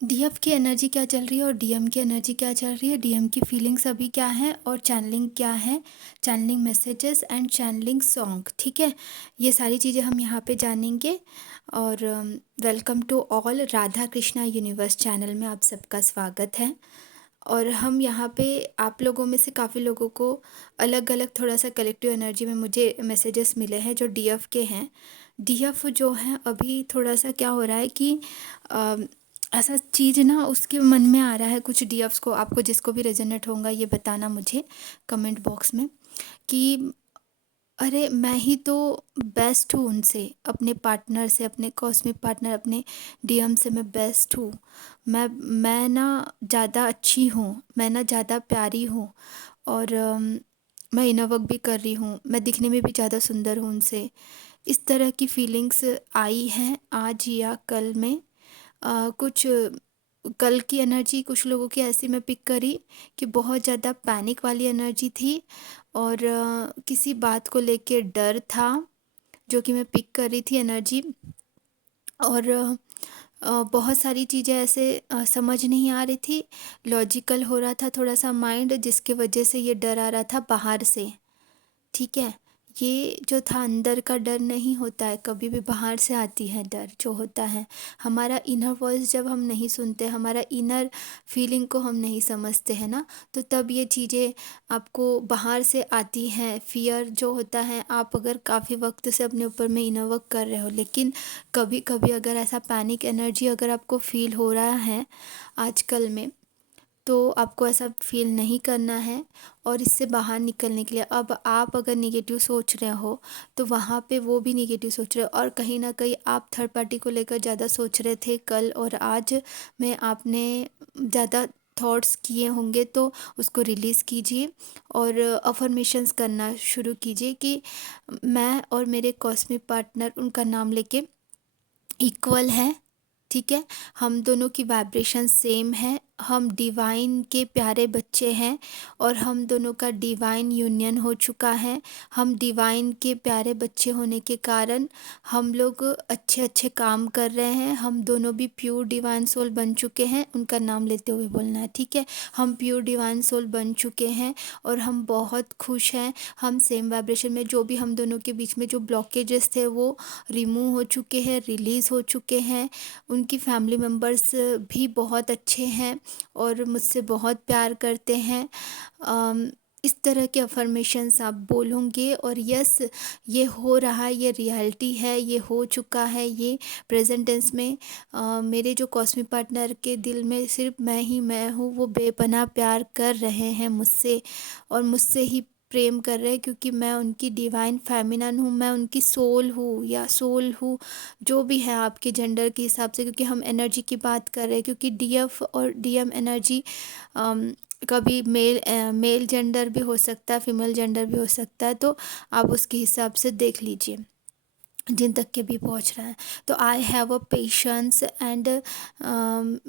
DF की energy क्या चल रही है और डीएम की एनर्जी क्या चल रही है, डीएम की फीलिंग्स अभी क्या है और चैनलिंग क्या है, channeling messages and channeling song. ठीक है, ये सारी चीज़ें हम यहाँ पे जानेंगे। और welcome to all Radha Krishna universe channel में आप सबका स्वागत है। और हम यहाँ पे आप लोगों में से काफ़ी लोगों को अलग अलग थोड़ा सा कलेक्टिव एनर्जी में मुझे मैसेजेस मिले हैं जो डीएफ के हैं। डीएफ जो है अभी थोड़ा सा क्या हो रहा है कि अ, ऐसा चीज़ ना उसके मन में आ रहा है कुछ डीएफ्स को, आपको जिसको भी रेजोनेट होगा ये बताना मुझे कमेंट बॉक्स में कि अरे मैं ही तो बेस्ट हूँ उनसे, अपने पार्टनर से, अपने कॉस्मिक पार्टनर, अपने डीएम से मैं बेस्ट हूँ। मैं ना ज़्यादा अच्छी हूँ, मैं ना ज़्यादा प्यारी हूँ। और मैं इनर वर्क भी कर रही हूँ, मैं दिखने में भी ज़्यादा सुंदर हूँ उनसे। इस तरह की फीलिंग्स आई हैं आज या कल में। कुछ कल की एनर्जी कुछ लोगों की ऐसी मैं पिक करी कि बहुत ज़्यादा पैनिक वाली एनर्जी थी और किसी बात को लेके डर था जो कि मैं पिक कर रही थी एनर्जी। और बहुत सारी चीज़ें ऐसे समझ नहीं आ रही थी, लॉजिकल हो रहा था थोड़ा सा माइंड, जिसके वजह से ये डर आ रहा था बाहर से। ठीक है, ये जो था अंदर का डर नहीं होता है, कभी भी बाहर से आती है डर जो होता है। हमारा इनर वॉइस जब हम नहीं सुनते, हमारा इनर फीलिंग को हम नहीं समझते हैं ना, तो तब ये चीज़ें आपको बाहर से आती हैं। फियर जो होता है, आप अगर काफ़ी वक्त से अपने ऊपर में इनर वर्क कर रहे हो, लेकिन कभी कभी अगर ऐसा पैनिक एनर्जी अगर आपको फील हो रहा है आजकल में, तो आपको ऐसा फील नहीं करना है। और इससे बाहर निकलने के लिए अब आप अगर निगेटिव सोच रहे हो तो वहाँ पे वो भी निगेटिव सोच रहे हो, और कहीं ना कहीं आप थर्ड पार्टी को लेकर ज़्यादा सोच रहे थे कल और आज में, आपने ज़्यादा थॉट्स किए होंगे, तो उसको रिलीज़ कीजिए और अफर्मेशंस करना शुरू कीजिए कि मैं और मेरे कॉस्मिक पार्टनर, उनका नाम लेके, इक्वल है। ठीक है, हम दोनों की वाइब्रेशन सेम है, हम डिवाइन के प्यारे बच्चे हैं और हम दोनों का डिवाइन यूनियन हो चुका है। हम डिवाइन के प्यारे बच्चे होने के कारण हम लोग अच्छे अच्छे काम कर रहे हैं। हम दोनों भी प्योर डिवाइन सोल बन चुके हैं, उनका नाम लेते हुए बोलना है। ठीक है, हम प्योर डिवाइन सोल बन चुके हैं और हम बहुत खुश हैं। हम सेम वाइब्रेशन में, जो भी हम दोनों के बीच में जो ब्लॉकेजेस थे वो रिमूव हो चुके हैं, रिलीज़ हो चुके हैं। उनकी फैमिली मेम्बर्स भी बहुत अच्छे हैं और मुझसे बहुत प्यार करते हैं। इस तरह के अफर्मेशंस आप बोलोगे और यस, ये हो रहा है, ये रियलिटी है, ये हो चुका है, ये प्रेजेंट टेंस में। मेरे जो कॉस्मिक पार्टनर के दिल में सिर्फ मैं ही मैं हूँ, वो बेपनाह प्यार कर रहे हैं मुझसे और मुझसे ही प्रेम कर रहे हैं, क्योंकि मैं उनकी डिवाइन फेमिनन हूँ, मैं उनकी सोल हूँ या सोल हूँ, जो भी है आपके जेंडर के हिसाब से, क्योंकि हम एनर्जी की बात कर रहे हैं। क्योंकि डीएफ और डीएम एनर्जी कभी मेल जेंडर भी हो सकता है, फीमेल जेंडर भी हो सकता है, तो आप उसके हिसाब से देख लीजिए जिन तक के भी पहुंच रहा है। तो I have a patience and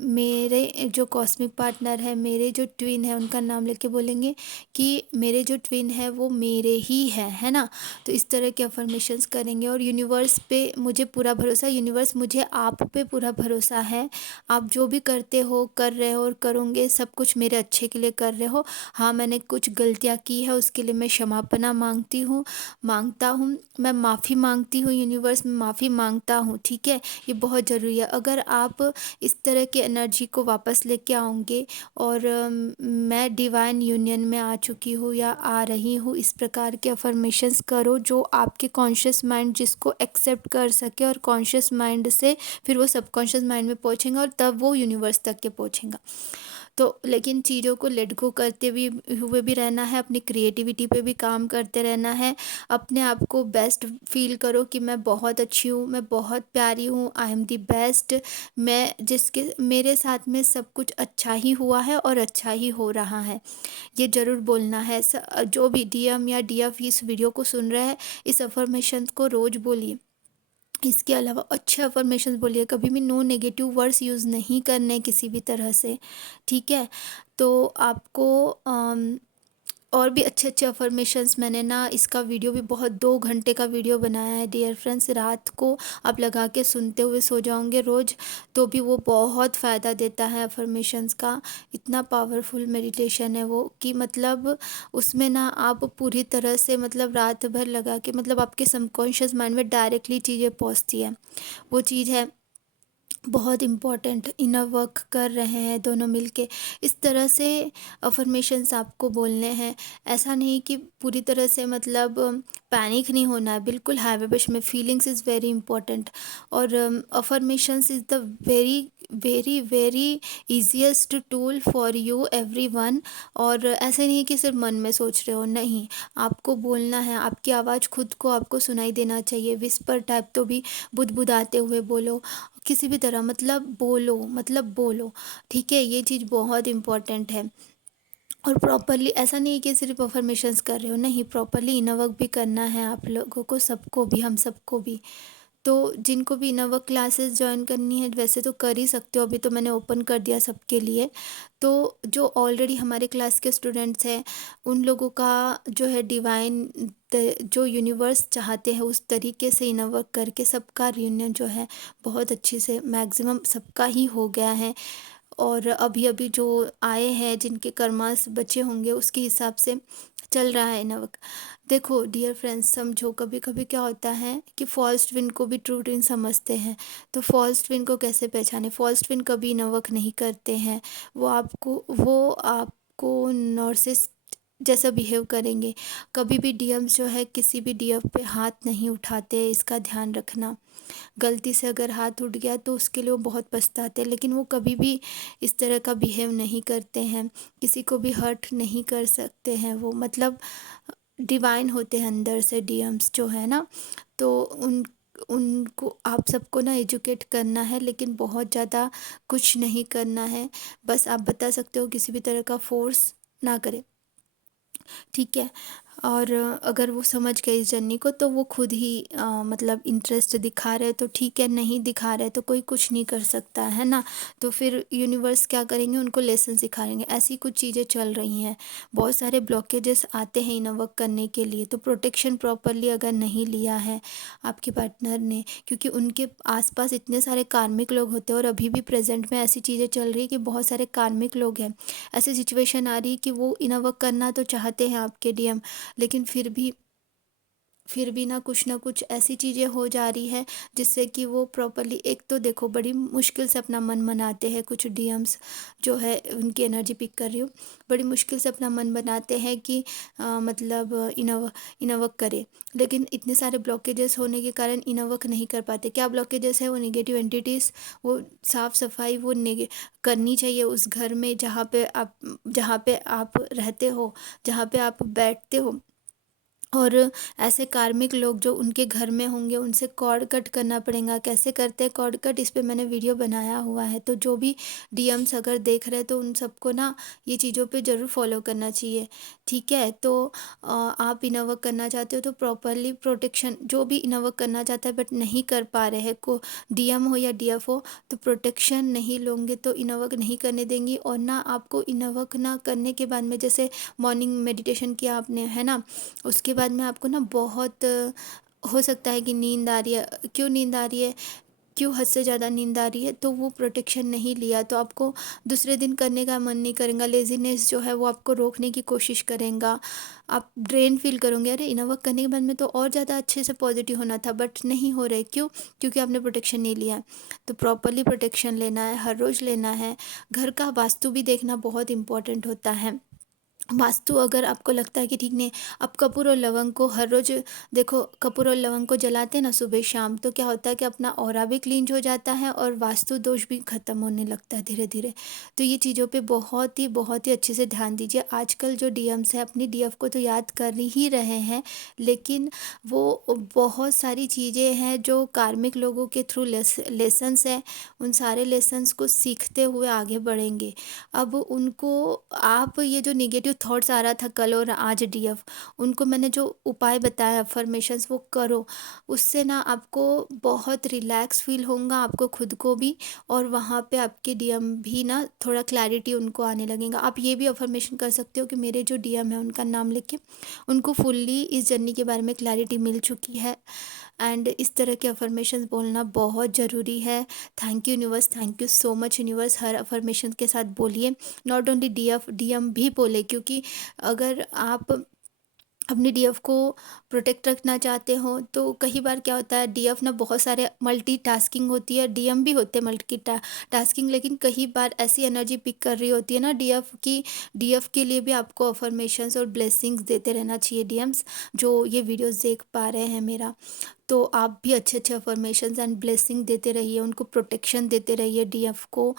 मेरे जो कॉस्मिक पार्टनर है, मेरे जो ट्विन है, उनका नाम लेके बोलेंगे कि मेरे जो ट्विन है वो मेरे ही है ना। तो इस तरह के अफर्मेशंस करेंगे और यूनिवर्स पे मुझे पूरा भरोसा, यूनिवर्स मुझे आप पे पूरा भरोसा है। आप जो भी करते हो, कर रहे हो और करोगे, सब कुछ मेरे अच्छे के लिए कर रहे हो। हाँ, मैंने कुछ गलतियाँ की है, उसके लिए मैं क्षमापना मांगता हूँ, मैं माफ़ी मांगती हूँ यूनिवर्स में, माफ़ी मांगता हूँ। ठीक है, ये बहुत ज़रूरी है। अगर आप इस तरह की एनर्जी को वापस लेके आओगे और मैं डिवाइन यूनियन में आ चुकी हूँ या आ रही हूँ, इस प्रकार के अफर्मेशंस करो जो आपके कॉन्शियस माइंड जिसको एक्सेप्ट कर सके, और कॉन्शियस माइंड से फिर वो सबकॉन्शियस माइंड में पहुँचेगा और तब वो यूनिवर्स तक के पहुँचेगा। तो लेकिन चीज़ों को लेट गो करते हुए भी रहना है, अपनी क्रिएटिविटी पे भी काम करते रहना है। अपने आप को बेस्ट फील करो कि मैं बहुत अच्छी हूँ, मैं बहुत प्यारी हूँ, आई एम दी बेस्ट। मैं जिसके मेरे साथ में सब कुछ अच्छा ही हुआ है और अच्छा ही हो रहा है, ये ज़रूर बोलना है। जो भी डीएम या डीएफ इस वीडियो को सुन रहे हैं, इस अफर्मेशन को रोज़ बोलिए। इसके अलावा अच्छे अफर्मेशंस बोलिए, कभी भी नो नेगेटिव वर्ड्स यूज़ नहीं करने किसी भी तरह से। ठीक है, तो आपको और भी अच्छे-अच्छे अफ़र्मेशंस मैंने ना इसका वीडियो भी बहुत 2 घंटे का वीडियो बनाया है डियर फ्रेंड्स। रात को आप लगा के सुनते हुए सो जाओगे रोज़, तो भी वो बहुत फ़ायदा देता है अफ़र्मेशंस का। इतना पावरफुल मेडिटेशन है वो कि मतलब उसमें ना आप पूरी तरह से मतलब रात भर लगा के मतलब आपके सबकॉन्शियस माइंड में डायरेक्टली चीज़ें पहुँचती हैं। वो चीज़ है बहुत इम्पोर्टेंट। इनर वर्क कर रहे हैं दोनों मिलके, इस तरह से अफर्मेशंस आपको बोलने हैं। ऐसा नहीं कि पूरी तरह से मतलब पैनिक नहीं होना है, बिल्कुल हाई वाइब्रेशन में। Feelings is very important. और affirmations is the very very very easiest tool for you everyone. और ऐसे नहीं कि सिर्फ मन में सोच रहे हो, नहीं, आपको बोलना है। आपकी आवाज़ खुद को आपको सुनाई देना चाहिए। विस्पर टाइप तो भी बुदबुदाते हुए बोलो, किसी भी तरह मतलब बोलो, ठीक है। ये चीज़ बहुत इम्पोर्टेंट है। और प्रॉपरली ऐसा नहीं है कि सिर्फ अफर्मेशंस कर रहे हो, नहीं, प्रॉपरली इनर वर्क भी करना है आप लोगों को, सबको भी, हम सबको भी। तो जिनको भी इनर वर्क क्लासेस ज्वाइन करनी है वैसे तो कर ही सकते हो, अभी तो मैंने ओपन कर दिया सबके लिए। तो जो ऑलरेडी हमारे क्लास के स्टूडेंट्स हैं उन लोगों का जो है डिवाइन जो यूनिवर्स चाहते हैं उस तरीके से इनर वर्क करके सबका रियूनियन जो है बहुत अच्छे से मैक्सिमम सबका ही हो गया है। और अभी अभी जो आए हैं जिनके कर्मास बचे होंगे उसके हिसाब से चल रहा है नवक। देखो डियर फ्रेंड्स, समझो कभी कभी क्या होता है कि फॉल्स ट्विन को भी ट्रू ट्विन समझते हैं। तो फॉल्स ट्विन को कैसे पहचाने? फॉल्स ट्विन कभी नवक नहीं करते हैं। वो आपको नॉर्सिस्ट जैसा बिहेव करेंगे। कभी भी डीएम्स जो है किसी भी डीएफ पे हाथ नहीं उठाते, इसका ध्यान रखना। गलती से अगर हाथ उठ गया तो उसके लिए वो बहुत पछताते हैं, लेकिन वो कभी भी इस तरह का बिहेव नहीं करते हैं। किसी को भी हर्ट नहीं कर सकते हैं वो, मतलब डिवाइन होते हैं अंदर से डीएम्स जो है ना। तो उनको आप सबको ना एजुकेट करना है, लेकिन बहुत ज़्यादा कुछ नहीं करना है। बस आप बता सकते हो किसी भी तरह का फोर्स ना करें, ठीक है। और अगर वो समझ गए इस जर्नी को तो वो खुद ही मतलब इंटरेस्ट दिखा रहे तो ठीक है, नहीं दिखा रहे तो कोई कुछ नहीं कर सकता है ना। तो फिर यूनिवर्स क्या करेंगे, उनको लेसन सिखाएंगे। ऐसी कुछ चीज़ें चल रही हैं। बहुत सारे ब्लॉकेजेस आते हैं इनर वर्क करने के लिए। तो प्रोटेक्शन प्रॉपरली अगर नहीं लिया है आपके पार्टनर ने, क्योंकि उनके आसपास इतने सारे कार्मिक लोग होते हैं और अभी भी प्रेजेंट में ऐसी चीज़ें चल रही है कि बहुत सारे कार्मिक लोग हैं। ऐसी सिचुएशन आ रही है कि वो इनर वर्क करना तो चाहते हैं आपके डीएम, लेकिन फिर भी ना कुछ ऐसी चीज़ें हो जा रही है जिससे कि वो प्रॉपरली, एक तो देखो बड़ी मुश्किल से अपना मन मनाते हैं कुछ डीएम्स जो है, उनकी एनर्जी पिक कर रही हूँ। बड़ी मुश्किल से अपना मन बनाते हैं कि मतलब इनवर्क करे, लेकिन इतने सारे ब्लॉकेजेस होने के कारण इनवर्क नहीं कर पाते। क्या ब्लॉकेजेस है? वो नेगेटिव एंटिटीज़, वो साफ़ सफाई वो करनी चाहिए उस घर में जहाँ पे आप रहते हो, जहाँ पे आप बैठते हो। और ऐसे कार्मिक लोग जो उनके घर में होंगे उनसे कॉर्ड कट करना पड़ेगा। कैसे करते हैं कॉर्ड कट, इस पे मैंने वीडियो बनाया हुआ है। तो जो भी डीएम्स अगर देख रहे हैं तो उन सबको ना ये चीज़ों पे ज़रूर फॉलो करना चाहिए, ठीक है। तो आप इनर वर्क करना चाहते हो तो प्रॉपरली प्रोटेक्शन, जो भी इनर वर्क करना चाहता है बट नहीं कर पा रहे हैं, को डीएम हो या डीएफ हो, तो प्रोटेक्शन नहीं लोगे तो इनर वर्क नहीं करने देंगी। और ना आपको इनर वर्क ना करने के बाद में, जैसे मॉर्निंग मेडिटेशन किया आपने, है ना, उसके बाद में आपको ना बहुत हो सकता है कि नींद आ रही है। क्यों नींद आ रही है? क्यों हद से ज़्यादा नींद आ रही है? तो वो प्रोटेक्शन नहीं लिया तो आपको दूसरे दिन करने का मन नहीं करेगा। लेज़ीनेस जो है वो आपको रोकने की कोशिश करेगा। आप ड्रेन फील करोगे, अरे इनर वर्क करने के बाद में तो और ज़्यादा अच्छे से पॉजिटिव होना था, बट नहीं हो रहे। क्यों? क्योंकि आपने प्रोटेक्शन नहीं लिया है। तो प्रॉपरली प्रोटेक्शन लेना है, हर रोज़ लेना है। घर का वास्तु भी देखना बहुत इंपॉर्टेंट होता है। वास्तु अगर आपको लगता है कि ठीक नहीं, आप कपूर और लवंग को हर रोज़ देखो, कपूर और लवंग को जलाते हैं ना सुबह शाम, तो क्या होता है कि अपना ऑरा भी क्लीन हो जाता है और वास्तु दोष भी ख़त्म होने लगता है धीरे धीरे। तो ये चीज़ों पे बहुत ही अच्छे से ध्यान दीजिए। आजकल जो डीएम्स है अपनी डीएफ को तो याद कर ही रहे हैं, लेकिन वो बहुत सारी चीज़ें हैं जो कार्मिक लोगों के थ्रू लेसन्स हैं, उन सारे लेसन्स को सीखते हुए आगे बढ़ेंगे। अब उनको आप ये जो नेगेटिव थॉट्स आ रहा था कल और आज डीएफ, उनको मैंने जो उपाय बताया अफर्मेशंस वो करो, उससे ना आपको बहुत रिलैक्स फील होगा, आपको खुद को भी, और वहाँ पे आपके डीएम भी ना थोड़ा क्लैरिटी उनको आने लगेगा। आप ये भी अफर्मेशन कर सकते हो कि मेरे जो डीएम है उनका नाम लेके उनको फुल्ली इस जर्नी के बारे में क्लैरिटी मिल चुकी है। एंड इस तरह के अफर्मेशंस बोलना बहुत ज़रूरी है। Thank you universe, thank you so much universe. Her affirmation के साथ बोलिए, नॉट ओनली डीएफ, डीएम भी बोले, क्योंकि अगर आप अपनी डीएफ को प्रोटेक्ट रखना चाहते हो तो कई बार क्या होता है, डीएफ ना बहुत सारे मल्टीटास्किंग होती है, डीएम भी होते हैं टास्किंग, लेकिन कई बार ऐसी एनर्जी पिक कर रही होती है ना डीएफ की, डीएफ के लिए भी आपको अफर्मेशंस और ब्लेसिंग्स देते रहना चाहिए डीएम्स जो ये वीडियोस देख पा रहे हैं मेरा। तो आप भी अच्छे अच्छे अफर्मेशंस एंड ब्लेसिंग देते रहिए, उनको प्रोटेक्शन देते रहिए डीएफ को,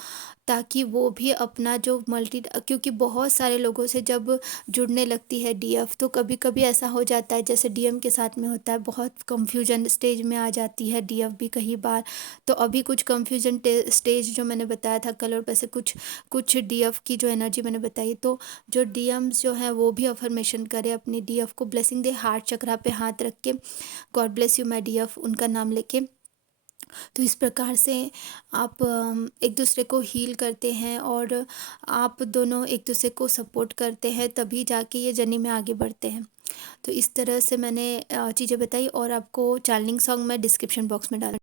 ताकि वो भी अपना जो क्योंकि बहुत सारे लोगों से जब जुड़ने लगती है डीएफ तो कभी कभी ऐसा हो जाता है जैसे डीएम के साथ में होता है, बहुत कंफ्यूजन स्टेज में आ जाती है डीएफ भी कई बार। तो अभी कुछ कंफ्यूजन स्टेज जो मैंने बताया था कल, और वैसे कुछ कुछ डीएफ की जो एनर्जी मैंने बताई, तो जो डीएम्स जो है वो भी अफर्मेशन करे, अपनी डीएफ को ब्लेसिंग दे, हार्ट चक्रा पे हाथ रख के, God bless you my DF उनका नाम लेके। तो इस प्रकार से आप एक दूसरे को हील करते हैं और आप दोनों एक दूसरे को सपोर्ट करते हैं, तभी जाके ये जर्नी में आगे बढ़ते हैं। तो इस तरह से मैंने चीज़ें बताई, और आपको चैनलिंग सॉन्ग मैं डिस्क्रिप्शन बॉक्स में डाल